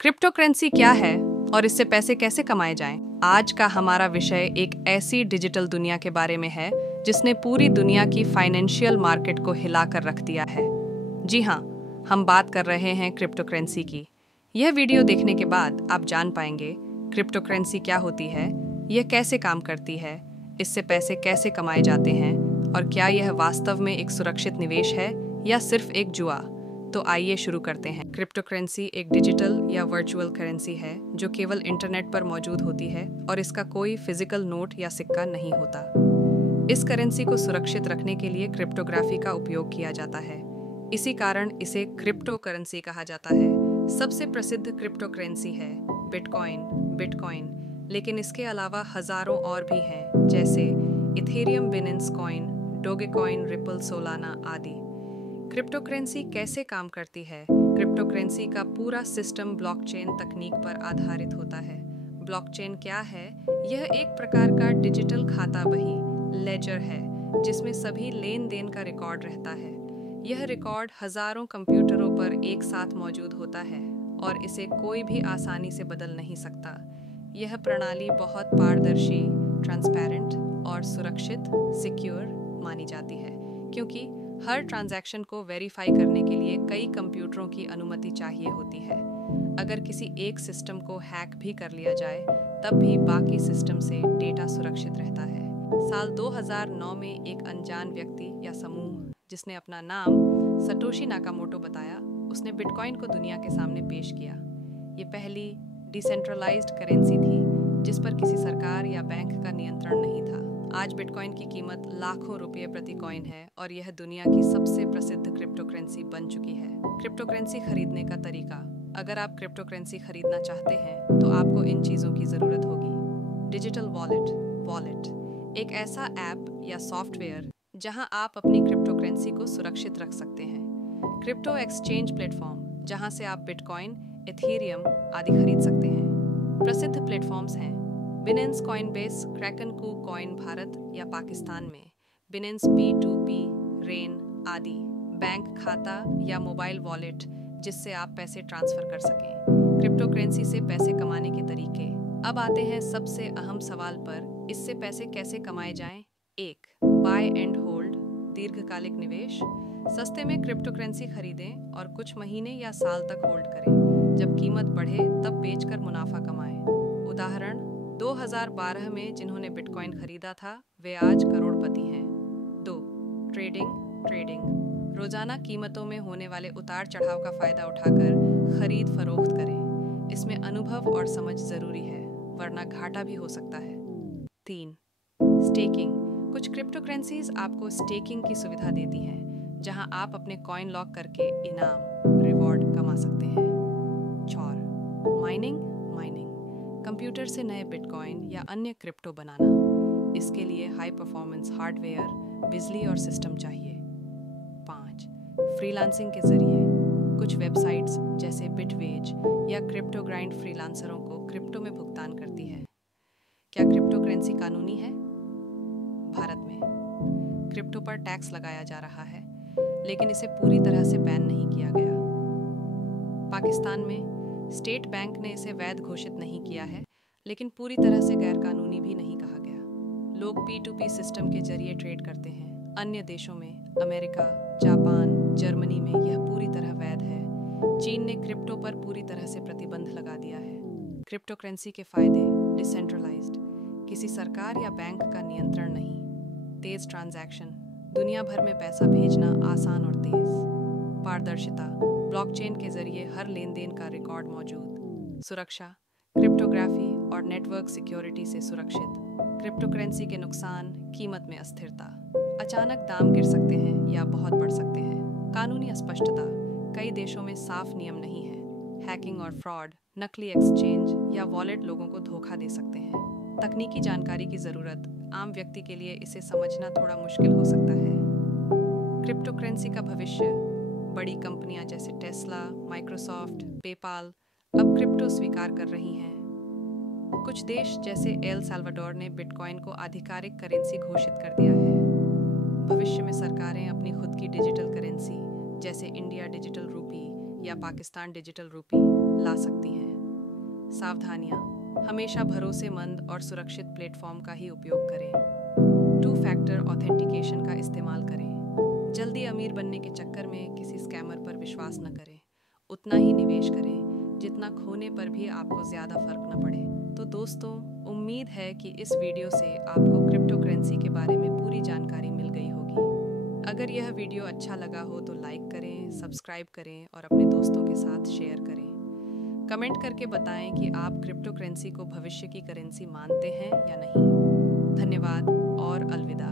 Crypto currency क्या है और इससे पैसे कैसे कमाए जाएं? आज का हमारा विषय एक ऐसी डिजिटल दुनिया के बारे में है जिसने पूरी दुनिया की फाइनेंशियल मार्केट को हिलाकर रख दिया है। जी हाँ, हम बात कर रहे हैं क्रिप्टो करेंसी की। यह वीडियो देखने के बाद आप जान पाएंगे क्रिप्टो करेंसी क्या होती है, यह कैसे काम करती है, इससे पैसे कैसे कमाए जाते हैं और क्या यह वास्तव में एक सुरक्षित निवेश है या सिर्फ एक जुआ। तो आइए शुरू करते हैं। क्रिप्टो करेंसी एक डिजिटल या वर्चुअल करेंसी है जो केवल इंटरनेट पर मौजूद होती है और इसका कोई फिजिकल नोट या सिक्का नहीं होता। इस करेंसी को सुरक्षित रखने के लिए क्रिप्टोग्राफी का उपयोग किया जाता है। इसी कारण इसे क्रिप्टो करेंसी कहा जाता है। सबसे प्रसिद्ध क्रिप्टो करेंसी है बिटकॉइन, लेकिन इसके अलावा हजारों और भी हैं, जैसे Ethereum, Binance coin, Dogecoin, Ripple, Solana आदि। क्रिप्टो करेंसी कैसे काम करती है? क्रिप्टो करेंसी का पूरा सिस्टम ब्लॉकचेन तकनीक पर आधारित होता है। ब्लॉकचेन क्या है? यह एक प्रकार का डिजिटल खाता बही लेजर है जिसमें सभी लेन देन का रिकॉर्ड रहता है। यह रिकॉर्ड हजारों कंप्यूटरों पर एक साथ मौजूद होता है और इसे कोई भी आसानी से बदल नहीं सकता। यह प्रणाली बहुत पारदर्शी, ट्रांसपेरेंट और सुरक्षित सिक्योर मानी जाती है, क्योंकि हर ट्रांजैक्शन को वेरीफाई करने के लिए कई कंप्यूटरों की अनुमति चाहिए होती है। अगर किसी एक सिस्टम को हैक भी कर लिया जाए, तब भी बाकी सिस्टम से डेटा सुरक्षित रहता है। साल 2009 में एक अनजान व्यक्ति या समूह जिसने अपना नाम सटोशी नाकामोटो बताया, उसने बिटकॉइन को दुनिया के सामने पेश किया। ये पहली डिसेंट्रलाइज्ड करेंसी थी जिस पर किसी सरकार या बैंक का नियंत्रण नहीं था। आज बिटकॉइन की कीमत लाखों रुपये प्रति कॉइन है और यह दुनिया की सबसे प्रसिद्ध क्रिप्टो करेंसी बन चुकी है। क्रिप्टो करेंसी खरीदने का तरीका। अगर आप क्रिप्टो करेंसी खरीदना चाहते हैं तो आपको इन चीज़ों की ज़रूरत होगी। डिजिटल वॉलेट एक ऐसा ऐप या सॉफ्टवेयर जहां आप अपनी क्रिप्टो करेंसी को सुरक्षित रख सकते हैं। क्रिप्टो एक्सचेंज प्लेटफॉर्म, जहां से आप बिटकॉइन, इथेरियम आदि खरीद सकते हैं। प्रसिद्ध प्लेटफॉर्म्स हैं Binance, Coinbase, Kraken, coin Bharat या पाकिस्तान में, बिनेंस P2P, रेन आदि। बैंक खाता या मोबाइल वॉलेट जिससे आप पैसे ट्रांसफर कर सकें। क्रिप्टो करेंसी से पैसे कमाने के तरीके। अब आते हैं सबसे अहम सवाल पर, इससे पैसे कैसे कमाए जाएं? 1. बाय एंड होल्ड, दीर्घकालिक निवेश। सस्ते में क्रिप्टो करेंसी खरीदें और कुछ महीने या साल तक होल्ड करें। जब कीमत बढ़े तब बेचकर मुनाफा कमाएं। उदाहरण 2012 में जिन्होंने बिटकॉइन खरीदा था वे आज करोड़पति हैं। 2. ट्रेडिंग, रोजाना कीमतों में होने वाले उतार चढ़ाव का फायदा उठाकर खरीद फरोख्त करें। इसमें अनुभव और समझ जरूरी है, वरना घाटा भी हो सकता है। 3. स्टेकिंग, कुछ क्रिप्टो करेंसीज आपको स्टेकिंग की सुविधा देती हैं, जहां आप अपने कॉइन लॉक करके इनाम रिवॉर्ड कमा सकते हैं। 4. माइनिंग, कंप्यूटर से नए बिटकॉइन या अन्य क्रिप्टो बनाना। इसके लिए हाई परफॉर्मेंस हार्डवेयर, बिजली और सिस्टम चाहिए। 5. फ्रीलांसिंग के जरिए, कुछ वेबसाइट्स जैसे बिटवेज या क्रिप्टो ग्राइंड फ्रीलांसरों को क्रिप्टो में भुगतान करती है। क्या क्रिप्टो करेंसी कानूनी है? भारत में क्रिप्टो पर टैक्स लगाया जा रहा है, लेकिन इसे पूरी तरह से बैन नहीं किया गया। पाकिस्तान में स्टेट बैंक ने इसे वैध घोषित नहीं किया है, लेकिन पूरी तरह से गैरकानूनी भी नहीं कहा गया। लोग P2P सिस्टम के जरिए ट्रेड करते हैं। अन्य देशों में, अमेरिका, जापान, जर्मनी में यह पूरी तरह वैध है। चीन ने क्रिप्टो पर पूरी तरह से प्रतिबंध लगा दिया है। क्रिप्टो करेंसी के फायदे। डिसेंट्रलाइज्ड, किसी सरकार या बैंक का नियंत्रण नहीं। तेज ट्रांजैक्शन, दुनिया भर में पैसा भेजना आसान और तेज। पारदर्शिता, ब्लॉकचेन के जरिए हर लेन देन का रिकॉर्ड मौजूद। सुरक्षा, क्रिप्टोग्राफी और नेटवर्क सिक्योरिटी से सुरक्षित। क्रिप्टो करेंसी के नुकसान, कीमत में अस्थिरता, अचानक दाम गिर सकते हैं या बहुत बढ़ सकते हैं। कानूनी अस्पष्टता, कई देशों में साफ नियम नहीं है। हैकिंग और फ्रॉड, नकली एक्सचेंज या वॉलेट लोगों को धोखा दे सकते हैं। तकनीकी जानकारी की जरूरत, आम व्यक्ति के लिए इसे समझना थोड़ा मुश्किल हो सकता है। क्रिप्टो करेंसी का भविष्य। बड़ी कंपनियां जैसे टेस्ला, माइक्रोसॉफ्ट, पेपाल अब क्रिप्टो स्वीकार कर रही हैं। कुछ देश जैसे एल साल्वाडोर ने बिटकॉइन को आधिकारिक करेंसी घोषित कर दिया है। भविष्य में सरकारें अपनी खुद की डिजिटल करेंसी जैसे इंडिया डिजिटल रूपी या पाकिस्तान डिजिटल रूपी ला सकती हैं। सावधानियाँ। हमेशा भरोसेमंद और सुरक्षित प्लेटफॉर्म का ही उपयोग करें। 2 फैक्टर ऑथेंटिकेशन का इस्तेमाल करें। जल्दी अमीर बनने के चक्कर में किसी स्कैमर पर विश्वास न करें। उतना ही निवेश करें जितना खोने पर भी आपको ज़्यादा फर्क न पड़े। तो दोस्तों, उम्मीद है कि इस वीडियो से आपको क्रिप्टो करेंसी के बारे में पूरी जानकारी मिल गई होगी। अगर यह वीडियो अच्छा लगा हो तो लाइक करें, सब्सक्राइब करें और अपने दोस्तों के साथ शेयर करें। कमेंट करके बताएं कि आप क्रिप्टो करेंसी को भविष्य की करेंसी मानते हैं या नहीं। धन्यवाद और अलविदा।